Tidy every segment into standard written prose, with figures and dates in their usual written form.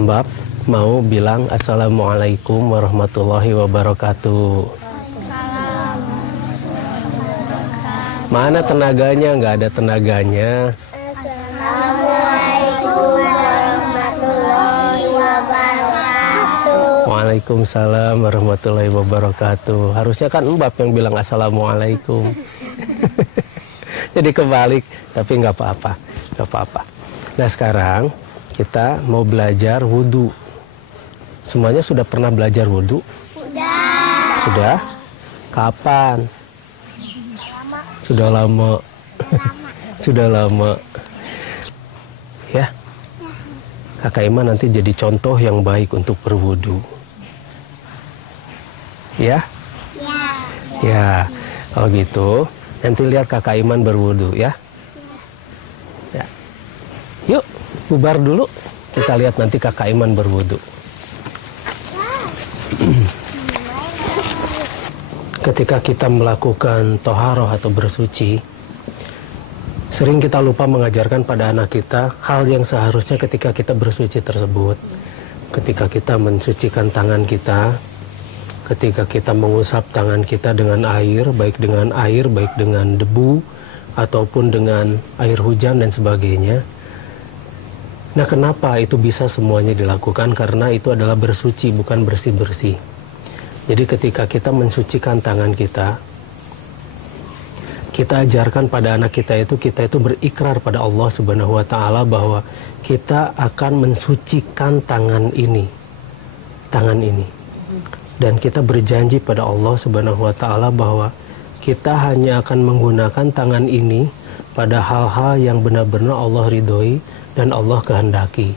Mbak mau bilang Assalamualaikum warahmatullahi wabarakatuh. Mana tenaganya? Nggak ada tenaganya. Assalamualaikum warahmatullahi wabarakatuh. Waalaikumsalam warahmatullahi wabarakatuh. Harusnya kan Mbak yang bilang Assalamualaikum. Jadi kebalik, tapi nggak apa-apa, nggak apa-apa. Nah sekarang kita mau belajar wudhu. Semuanya sudah pernah belajar wudhu? Sudah? Kapan? Sudah lama. Sudah lama. Ya. Kakak Iman nanti jadi contoh yang baik untuk berwudhu. Ya? Ya. Kalau gitu, nanti lihat Kakak Iman berwudhu ya. Ya. Yuk, bubar dulu. Kita lihat nanti Kakak Iman berwudhu. Ketika kita melakukan toharoh atau bersuci, sering kita lupa mengajarkan pada anak kita hal yang seharusnya ketika kita bersuci tersebut. Ketika kita mensucikan tangan kita, ketika kita mengusap tangan kita dengan air, baik dengan debu, ataupun dengan air hujan dan sebagainya. Nah kenapa itu bisa semuanya dilakukan? Karena itu adalah bersuci, bukan bersih-bersih. Jadi ketika kita mensucikan tangan kita ajarkan pada anak kita itu berikrar pada Allah Subhanahu wa Ta'ala bahwa kita akan mensucikan tangan ini. Dan kita berjanji pada Allah Subhanahu wa Ta'ala bahwa kita hanya akan menggunakan tangan ini pada hal-hal yang benar-benar Allah ridhoi dan Allah kehendaki.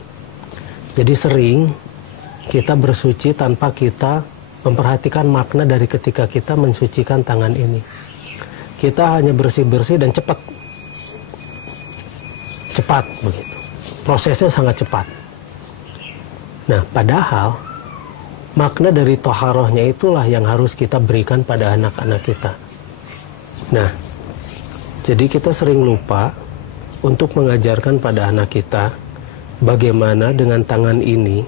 Jadi sering kita bersuci tanpa kita memperhatikan makna dari ketika kita mensucikan tangan ini. Kita hanya bersih-bersih dan cepat begitu. Prosesnya sangat cepat. Nah, padahal makna dari toharohnya itulah yang harus kita berikan pada anak-anak kita. Nah, jadi kita sering lupa untuk mengajarkan pada anak kita bagaimana dengan tangan ini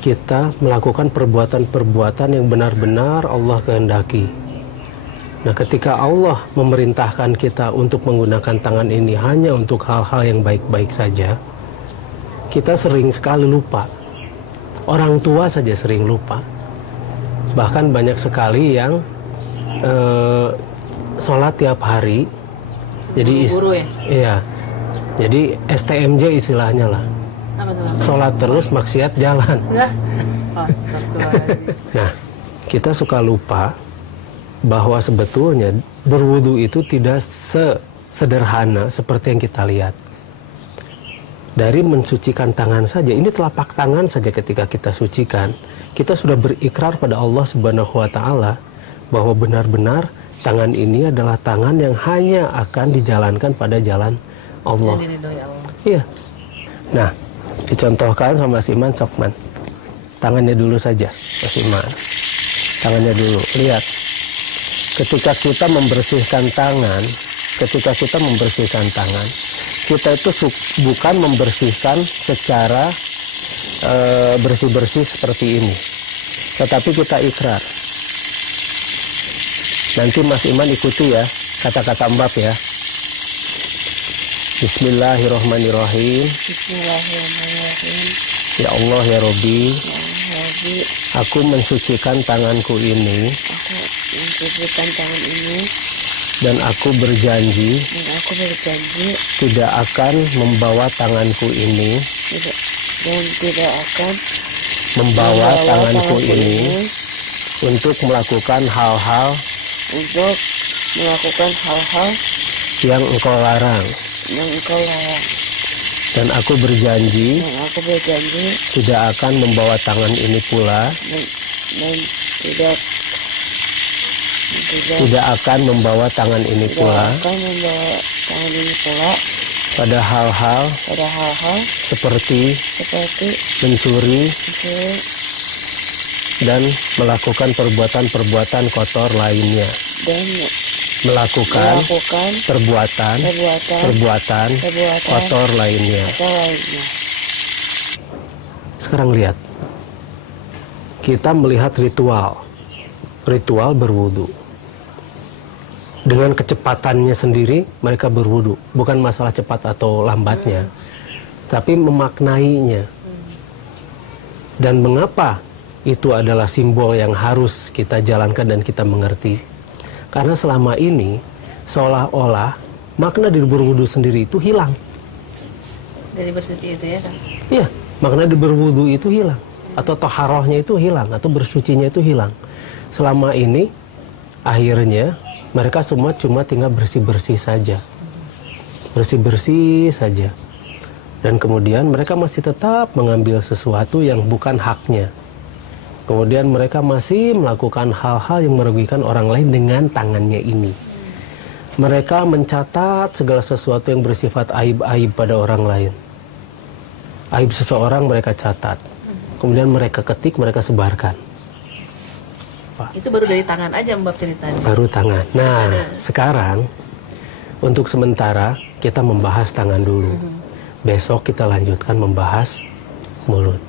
kita melakukan perbuatan-perbuatan yang benar-benar Allah kehendaki. Nah, ketika Allah memerintahkan kita untuk menggunakan tangan ini hanya untuk hal-hal yang baik-baik saja, kita sering sekali lupa. Orang tua saja sering lupa. Bahkan banyak sekali yang sholat tiap hari. Jadi guru ya? Iya. Jadi STMJ istilahnya lah. Sholat terus, maksiat jalan. Nah, kita suka lupa bahwa sebetulnya berwudu itu tidak sesederhana seperti yang kita lihat. Dari mensucikan tangan saja, ini telapak tangan saja ketika kita sucikan, kita sudah berikrar pada Allah Subhanahu wa Ta'ala bahwa benar-benar tangan ini adalah tangan yang hanya akan dijalankan pada jalan Allah. Iya. Nah, dicontohkan sama Mas Iman, Sokman. Tangannya dulu saja, Mas Iman. Tangannya dulu, lihat. Ketika kita membersihkan tangan, kita itu bukan membersihkan secara bersih-bersih seperti ini. Tetapi kita ikrar. Nanti Mas Iman ikuti ya, kata-kata Mbak ya. Bismillahirrahmanirrahim. Bismillahirrahmanirrahim. Ya Allah ya Robbi, aku mensucikan tanganku ini. Dan aku berjanji. Tidak akan membawa tanganku ini. Membawa tanganku ini untuk melakukan hal-hal. Yang engkau larang. Dan aku berjanji tidak akan membawa tangan ini pula. Tidak akan membawa tangan ini pula pada hal-hal seperti mencuri dan melakukan perbuatan-perbuatan kotor lainnya. Melakukan perbuatan kotor lainnya. sekarang lihat. Kita melihat ritual berwudu. Dengan kecepatannya sendiri mereka berwudu. Bukan masalah cepat atau lambatnya, tapi memaknainya. Dan mengapa itu adalah simbol yang harus kita jalankan dan kita mengerti? Karena selama ini seolah-olah makna dari berwudu sendiri itu hilang. Dari bersuci itu ya kan? Iya, makna dari berwudu itu hilang. Atau toharohnya itu hilang, atau bersucinya itu hilang. Selama ini akhirnya mereka semua cuma tinggal bersih-bersih saja. Bersih-bersih saja. Dan kemudian mereka masih tetap mengambil sesuatu yang bukan haknya. Kemudian mereka masih melakukan hal-hal yang merugikan orang lain dengan tangannya ini. Mereka mencatat segala sesuatu yang bersifat aib-aib pada orang lain. Aib seseorang mereka catat. Kemudian mereka ketik, mereka sebarkan. Itu baru dari tangan aja Mbak ceritanya. Baru tangan. Nah, sekarang untuk sementara kita membahas tangan dulu. Besok kita lanjutkan membahas mulut.